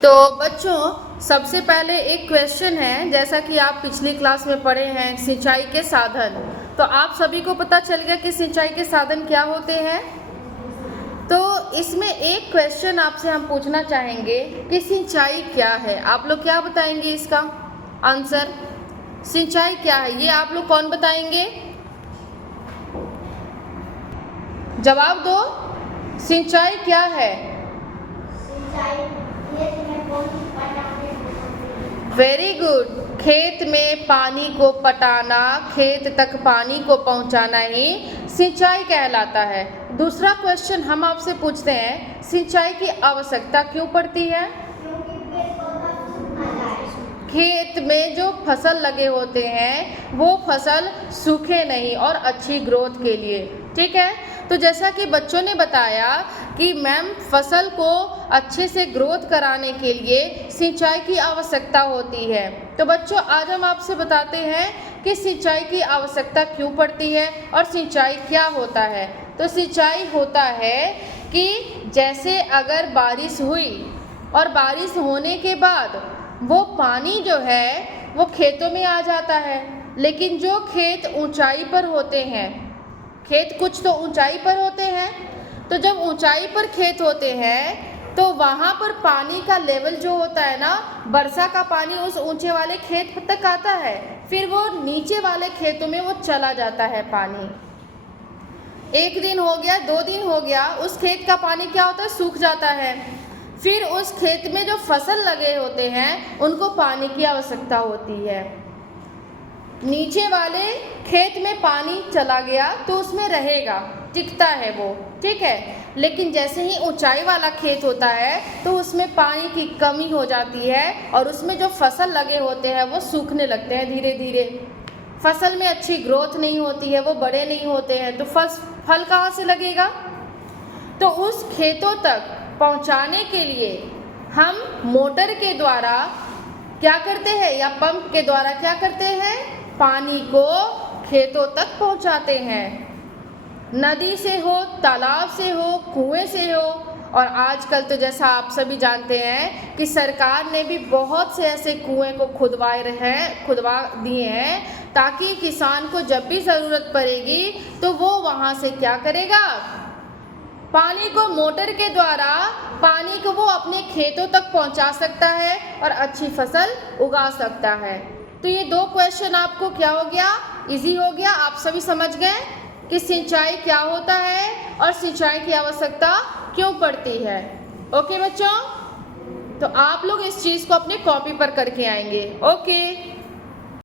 तो बच्चों, सबसे पहले एक क्वेश्चन है। जैसा कि आप पिछली क्लास में पढ़े हैं सिंचाई के साधन, तो आप सभी को पता चल गया कि सिंचाई के साधन क्या होते हैं। तो इसमें एक क्वेश्चन आपसे हम पूछना चाहेंगे कि सिंचाई क्या है। आप लोग क्या बताएंगे इसका आंसर? सिंचाई क्या है ये आप लोग कौन बताएंगे? जवाब दो। सिंचाई क्या है? Very good. खेत में पानी को पटाना, खेत तक पानी को पहुंचाना ही सिंचाई कहलाता है। दूसरा क्वेश्चन हम आपसे पूछते हैं, सिंचाई की आवश्यकता क्यों पड़ती है? खेत में जो फसल लगे होते हैं वो फसल सूखे नहीं और अच्छी ग्रोथ के लिए। ठीक है, तो जैसा कि बच्चों ने बताया कि मैम फसल को अच्छे से ग्रोथ कराने के लिए सिंचाई की आवश्यकता होती है। तो बच्चों, आज हम आपसे बताते हैं कि सिंचाई की आवश्यकता क्यों पड़ती है और सिंचाई क्या होता है। तो सिंचाई होता है कि जैसे अगर बारिश हुई और बारिश होने के बाद वो पानी जो है वो खेतों में आ जाता है, लेकिन जो खेत ऊंचाई पर होते हैं, खेत कुछ तो ऊंचाई पर होते हैं, तो जब ऊंचाई पर खेत होते हैं तो वहाँ पर पानी का लेवल जो होता है ना, वर्षा का पानी उस ऊंचे वाले खेत तक आता है, फिर वो नीचे वाले खेतों में वो चला जाता है पानी। एक दिन हो गया, 2 दिन हो गया, उस खेत का पानी क्या होता है, सूख जाता है। फिर उस खेत में जो फसल लगे होते हैं उनको पानी की आवश्यकता होती है। नीचे वाले खेत में पानी चला गया तो उसमें रहेगा, टिकता है वो, ठीक है। लेकिन जैसे ही ऊंचाई वाला खेत होता है तो उसमें पानी की कमी हो जाती है और उसमें जो फसल लगे होते हैं वो सूखने लगते हैं धीरे धीरे। फसल में अच्छी ग्रोथ नहीं होती है, वो बड़े नहीं होते हैं, तो फल कहाँ से लगेगा? तो उस खेतों तक पहुंचाने के लिए हम मोटर के द्वारा क्या करते हैं, या पंप के द्वारा क्या करते हैं, पानी को खेतों तक पहुंचाते हैं। नदी से हो, तालाब से हो, कुएं से हो, और आजकल तो जैसा आप सभी जानते हैं कि सरकार ने भी बहुत से ऐसे कुएं को खुदवा दिए हैं, ताकि किसान को जब भी ज़रूरत पड़ेगी तो वो वहाँ से क्या करेगा, पानी को मोटर के द्वारा पानी को वो अपने खेतों तक पहुंचा सकता है और अच्छी फसल उगा सकता है। तो ये 2 क्वेश्चन आपको क्या हो गया, इजी हो गया। आप सभी समझ गए कि सिंचाई क्या होता है और सिंचाई की आवश्यकता क्यों पड़ती है। ओके बच्चों, तो आप लोग इस चीज़ को अपने कॉपी पर करके आएंगे। ओके।